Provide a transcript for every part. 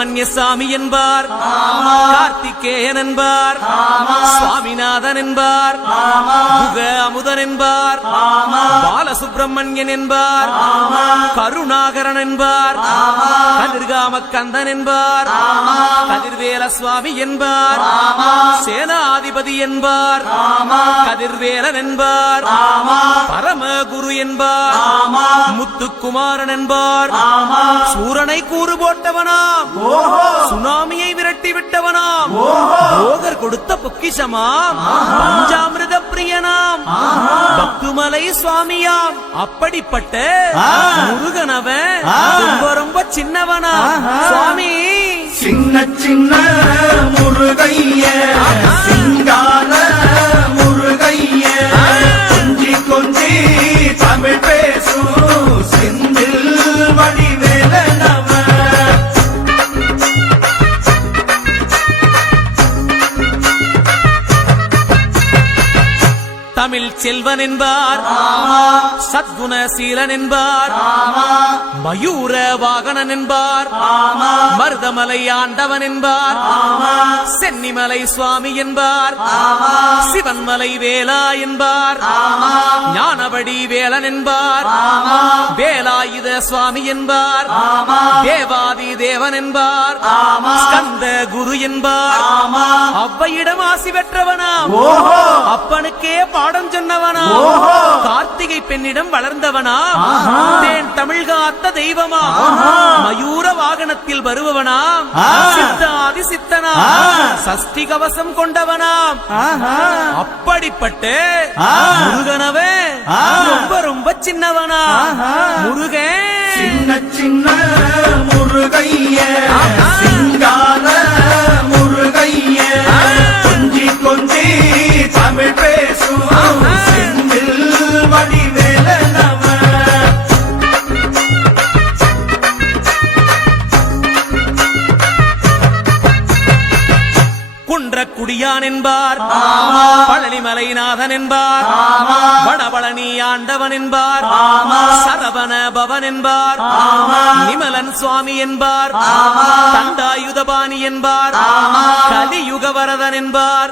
சுப்பிரமணிய சாமி என்பார், கார்த்திகேயன் என்பார், சுவாமிநாதன் என்பார், குக அமுதன் என்பார், பாலசுப்பிரமணியன் என்பார், கருணாகரன் என்பார், கதிர்காம கந்தன் என்பார், கதிர்வேல சுவாமி என்பார், சேனாதிபதி என்பார், கதிர்வேலன் என்பார், பரமகுரு என்பார், முத்துக்குமாரன் என்பார், சூரனை கூறு போட்டவனாம், சுனாமியை விரட்டி விட்டவனாம், போகர் கொடுத்த பொக்கிஷமாம், பஞ்சாமிரத பிரியனாம், பக்துமலை சுவாமியாம். அப்படிப்பட்ட முருகனவன் ரொம்ப ரொம்ப சின்னவனா சுவாமி. சின்ன சின்ன முருகைய சிங்கார முருகைய, கொஞ்சி கொஞ்சி தமிழ் பேசும் செந்தில் வடிவேலனவ. தமிழ் செல்வன் என்பார், சத்குணசீலன் என்பார், மயூர வாகனன் என்பார், மருதமலை ஆண்டவன் என்பார், சென்னிமலை சுவாமி என்பார், சிவன்மலை வேலா என்பார், ஞானபடி வேலன் என்பார், வேலாயுத சுவாமி என்பார், தேவாதி தேவன் என்பார், ஸ்கந்த குரு என்பார், அவ்வையிடம் ஆசி பெற்றவனாம், அப்பனுக்கே பாடம் சொன்னவனா, கார்த்திகை பெண்ணிடம் வளர்ந்தவனா, தேன் தமிழ் காத்த தெய்வமா, மயூர வாகனத்தில் வருபவனாம், சித்தாதி சித்தனா, சஷ்டி கவசம் கொண்டவனாம். அப்படிப்பட்ட முருகனவே ரொம்ப ரொம்ப சின்னவனா முருகன். சின்ன சின்ன முருகைய சிங்கார முருகைய, கொஞ்சி கொஞ்சி தமிழ் பேசும் செந்தில் வடிவேலனவ. குன்றக்குடியான் என்பார், பழனிமலைநாதன் என்பார், வடபழனி ஆண்டவன் என்பார், சரவண பவன் என்பார், நிமலன் சுவாமி என்பார், தண்டாயுதபாணி என்பார், கலியுக வரதன் என்பார்,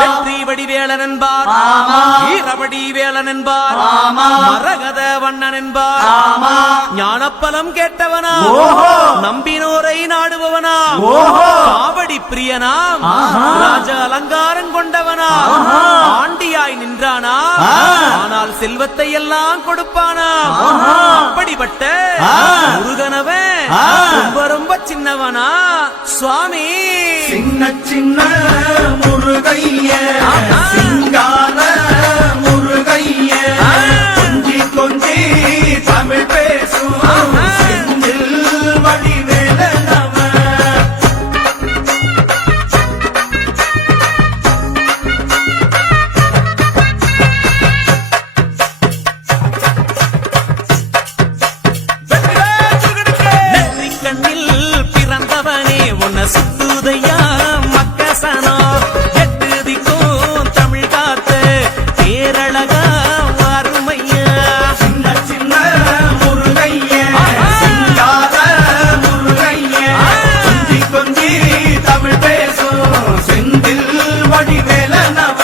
வெற்றி வடிவேலன் என்பார், வீரவடி வேலன் என்பார், மரகத வண்ணன் என்பார், ஞானப்பலம் கேட்டவனா, நம்பினோரை நாடுபவனா, காவடி பிரியனாம், ராஜ அலங்காரம் கொண்டவனா, ஆண்டியாய் நின்றானா, ஆனால் செல்வத்தை எல்லாம் கொடுப்பானா. அப்படிப்பட்ட முருகனவன் ரொம்ப ரொம்ப சின்னவனா சுவாமி. சின்ன சின்ன முருகைய சிங்கார முருகைய, கொஞ்சி கொஞ்சி தமிழ் பேசும் செந்தில் வடிவேலனவ. சுத்துதையா மக்கசனோ, எட்டு திக்கும் தமிழ் காத்த பேரழகா அருமையா. சின்ன சின்ன முருகைய சிங்கார முருகைய, கொஞ்சி கொஞ்சி தமிழ் பேசும் செந்தில் வடிவேலனவ.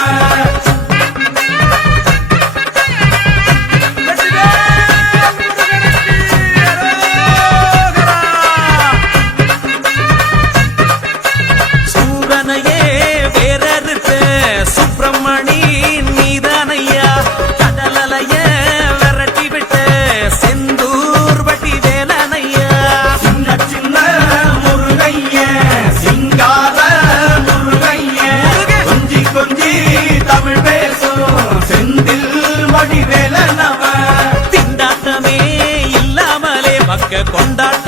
சுப்பிரமணி நீதானையா, கடலைய விரட்டி விட்டு செந்தூர் வட்டி வேலனையா. சின்ன சின்ன முருகைய சிங்கார முருகைய, கொஞ்சி கொஞ்சி தமிழ் பேசும் செந்தில் வடிவேலனவ. திண்டாட்டமே இல்லாமலே பக்க கொண்டாட்ட